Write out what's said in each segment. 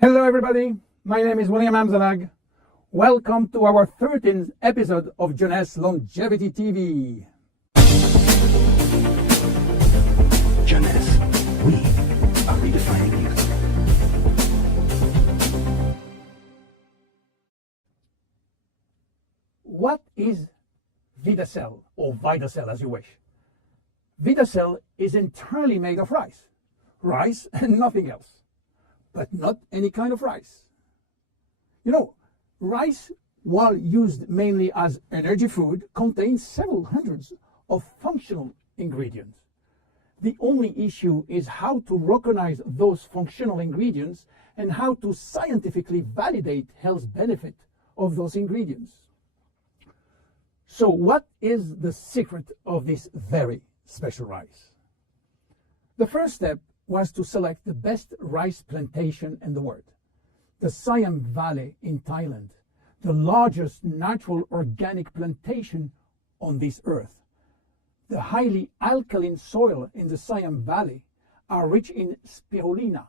Hello everybody, my name is William Amzalag. Welcome to our 13th episode of Jeunesse Longevity TV. Jeunesse, we are redefining youth. What is Vidacell, or Vidacell as you wish? Vidacell is entirely made of rice and nothing else. But not any kind of rice. You know, rice, while used mainly as energy food, contains several hundreds of functional ingredients. The only issue is how to recognize those functional ingredients and how to scientifically validate health benefit of those ingredients. So what is the secret of this very special rice? The first step was to select the best rice plantation in the world. The Sião Valley in Thailand, the largest natural organic plantation on this earth. The highly alkaline soil in the Sião Valley are rich in spirulina,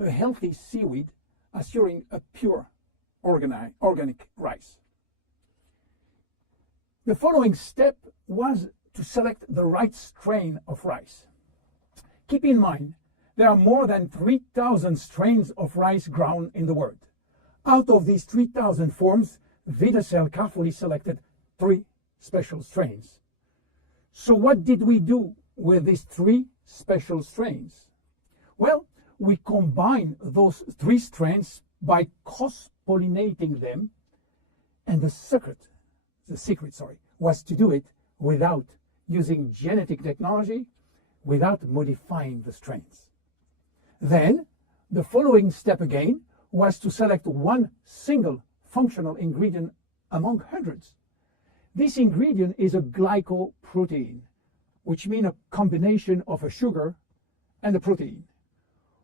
a healthy seaweed, assuring a pure organic rice. The following step was to select the right strain of rice. Keep in mind, there are more than 3,000 strains of rice grown in the world. Out of these 3,000 forms, Vidacell carefully selected 3 special strains. So what did we do with these 3 special strains? Well, we combined those 3 strains by cross-pollinating them, and the secret was to do it without using genetic technology, without modifying the strains. Then, the following step again was to select one single functional ingredient among hundreds. This ingredient is a glycoprotein, which means a combination of a sugar and a protein.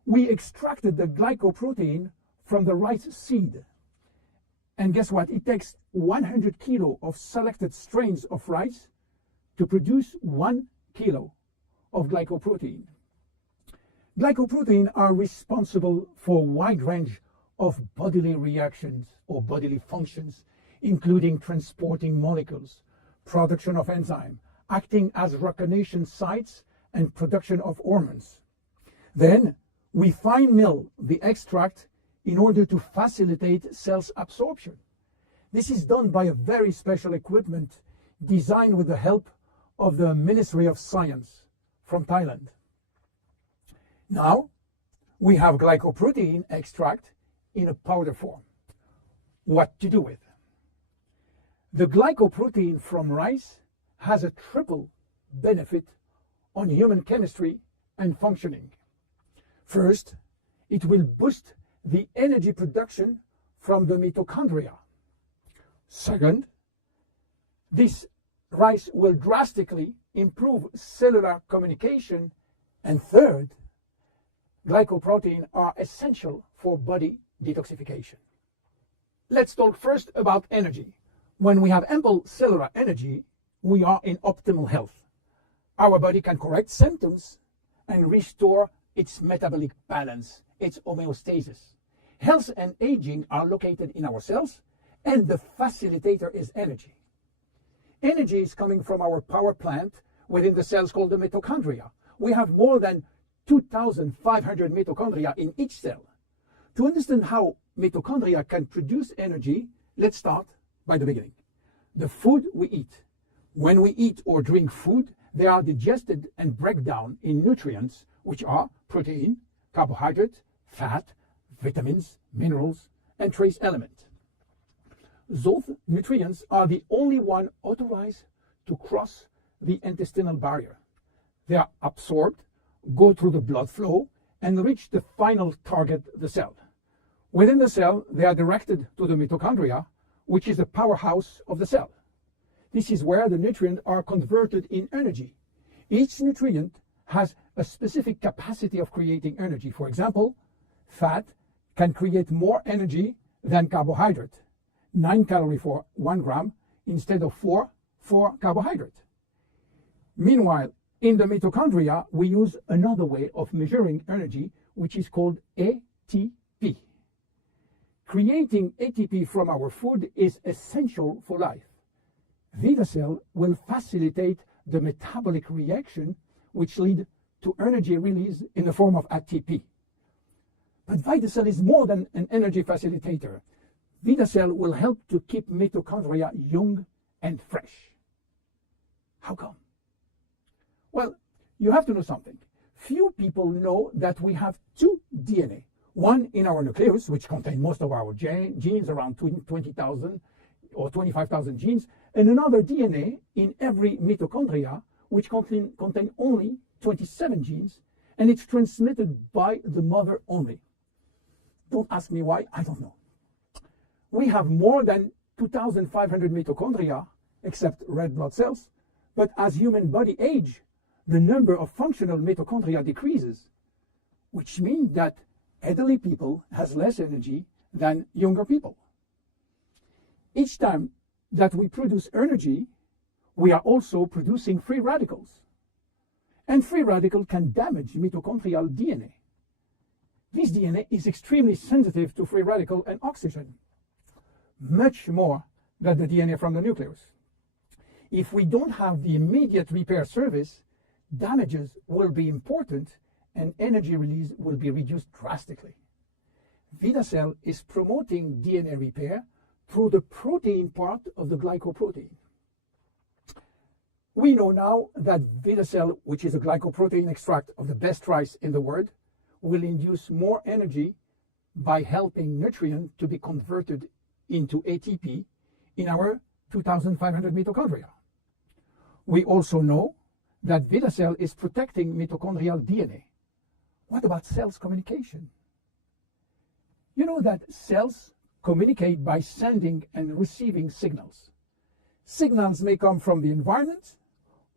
We extracted the glycoprotein from the rice seed. And guess what? It takes 100 kilo of selected strains of rice to produce 1 kilo of glycoprotein. Glycoprotein are responsible for a wide range of bodily reactions or bodily functions, including transporting molecules, production of enzyme, acting as recognition sites, and production of hormones. Then we fine mill the extract in order to facilitate cells absorption. This is done by a very special equipment designed with the help of the Ministry of Science from Thailand. Now, we have glycoprotein extract in a powder form. What to do with? The glycoprotein from rice has a triple benefit on human chemistry and functioning. First, it will boost the energy production from the mitochondria. Second, this rice will drastically improve cellular communication. And third, glycoprotein are essential for body detoxification. Let's talk first about energy. When we have ample cellular energy, we are in optimal health. Our body can correct symptoms and restore its metabolic balance, its homeostasis. Health and aging are located in our cells, and the facilitator is energy. Energy is coming from our power plant within the cells called the mitochondria. We have more than 2,500 mitochondria in each cell. To understand how mitochondria can produce energy, let's start by the beginning. The food we eat. When we eat or drink food, they are digested and break down in nutrients, which are protein, carbohydrate, fat, vitamins, minerals, and trace elements. Those nutrients are the only one authorized to cross the intestinal barrier. They are absorbed, go through the blood flow, and reach the final target, the cell. Within the cell, they are directed to the mitochondria, which is the powerhouse of the cell. This is where the nutrients are converted in energy. Each nutrient has a specific capacity of creating energy. For example, fat can create more energy than carbohydrate, 9 calories for 1 gram instead of 4 for carbohydrate. Meanwhile, in the mitochondria, we use another way of measuring energy, which is called ATP. Creating ATP from our food is essential for life. Vidacell will facilitate the metabolic reaction which lead to energy release in the form of ATP. But Vidacell is more than an energy facilitator. Vidacell will help to keep mitochondria young and fresh. How come? Well, you have to know something. Few people know that we have two DNA. One in our nucleus, which contains most of our genes, around 20,000 or 25,000 genes, and another DNA in every mitochondria, which contain only 27 genes, and it's transmitted by the mother only. Don't ask me why, I don't know. We have more than 2,500 mitochondria, except red blood cells, but as human body age, the number of functional mitochondria decreases, which means that elderly people has less energy than younger people. Each time that we produce energy, we are also producing free radicals. And free radical can damage mitochondrial DNA. This DNA is extremely sensitive to free radical and oxygen, much more than the DNA from the nucleus. If we don't have the immediate repair service, damages will be important and energy release will be reduced drastically. Vidacell is promoting DNA repair through the protein part of the glycoprotein. We know now that Vidacell, which is a glycoprotein extract of the best rice in the world, will induce more energy by helping nutrients to be converted into ATP in our 2,500 mitochondria. We also know that Vidacell is protecting mitochondrial DNA. What about cells communication? You know that cells communicate by sending and receiving signals. Signals may come from the environment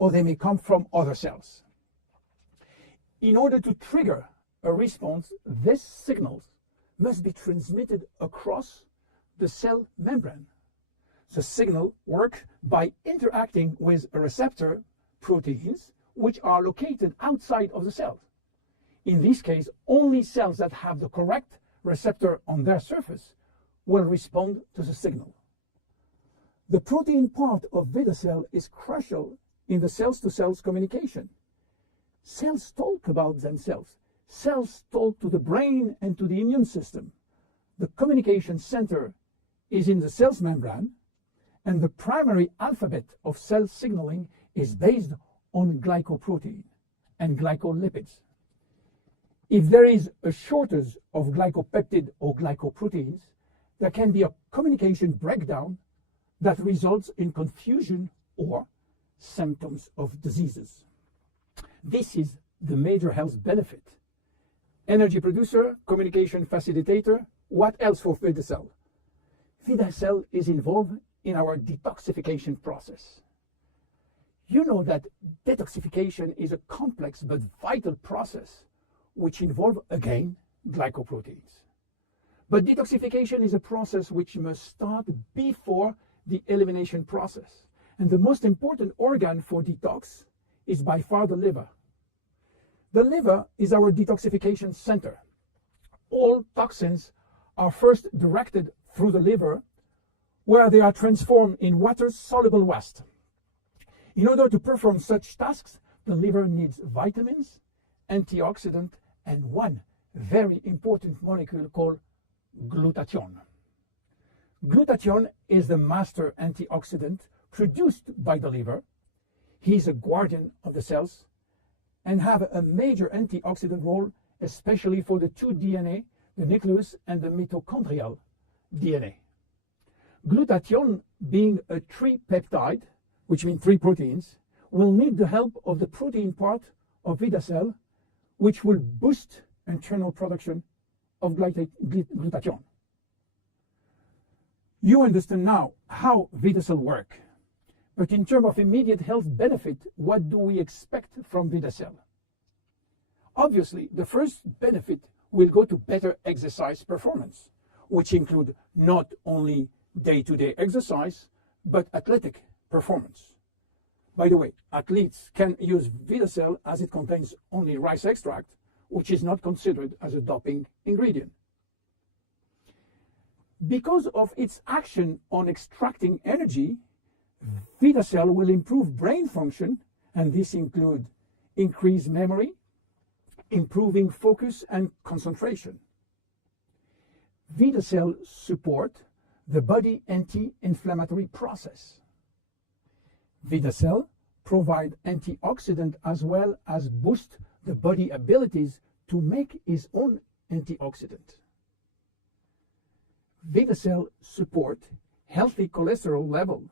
or they may come from other cells. In order to trigger a response, these signals must be transmitted across the cell membrane. The signal works by interacting with a receptor proteins which are located outside of the cell. In this case, only cells that have the correct receptor on their surface will respond to the signal. The protein part of Vidacell is crucial in the cells-to-cells communication. Cells talk about themselves. Cells talk to the brain and to the immune system. The communication center is in the cell's membrane, and the primary alphabet of cell signaling is based on glycoprotein and glycolipids. If there is a shortage of glycopeptide or glycoproteins, there can be a communication breakdown that results in confusion or symptoms of diseases. This is the major health benefit. Energy producer, communication facilitator, what else for Vidacell? Vidacell is involved in our detoxification process. You know that detoxification is a complex but vital process which involves, again, glycoproteins. But detoxification is a process which must start before the elimination process. And the most important organ for detox is by far the liver. The liver is our detoxification center. All toxins are first directed through the liver, where they are transformed in water-soluble waste. In order to perform such tasks, the liver needs vitamins, antioxidants, and one very important molecule called glutathione. Glutathione is the master antioxidant produced by the liver. He is a guardian of the cells and have a major antioxidant role, especially for the two DNA, the nucleus and the mitochondrial DNA. Glutathione, being a tripeptide, which means 3 proteins, will need the help of the protein part of Vidacell, which will boost internal production of glutathione. You understand now how Vidacell works. But in terms of immediate health benefit, what do we expect from Vidacell? Obviously, the first benefit will go to better exercise performance, which include not only day-to-day exercise, but athletic performance. By the way, athletes can use Vidacell as it contains only rice extract, which is not considered as a doping ingredient. Because of its action on extracting energy, Vidacell will improve brain function, and this includes increased memory, improving focus and concentration. Vidacell support the body anti-inflammatory process. Vidacell provide antioxidant as well as boost the body abilities to make its own antioxidant. Vidacell support healthy cholesterol level.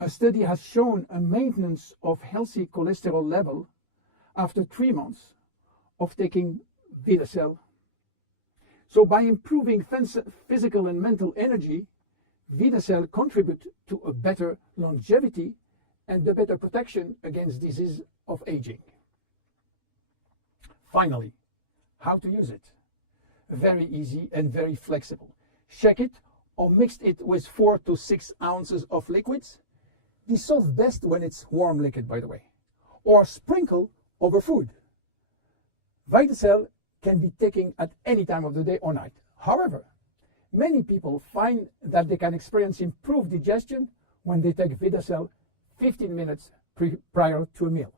A study has shown a maintenance of healthy cholesterol level after 3 months of taking Vidacell. So by improving physical and mental energy, Vidacell contribute to a better longevity and a better protection against disease of aging. Finally, how to use it? Very easy and very flexible. Shake it or mix it with 4 to 6 ounces of liquids. Dissolve best when it's warm liquid, by the way. Or sprinkle over food. Vidacell can be taken at any time of the day or night. However, many people find that they can experience improved digestion when they take Vidacell 15 minutes prior to a meal.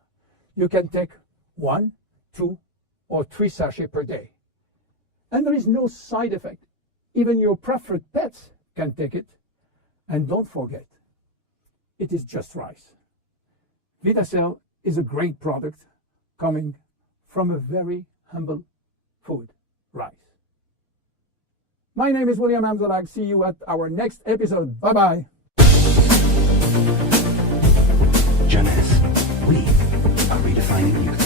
You can take 1, 2, or 3 sachets per day. And there is no side effect. Even your preferred pets can take it. And don't forget, it is just rice. Vidacell is a great product coming from a very humble food, rice. My name is William Amzalag. See you at our next episode. Bye-bye. Jeunesse, we are redefining youth.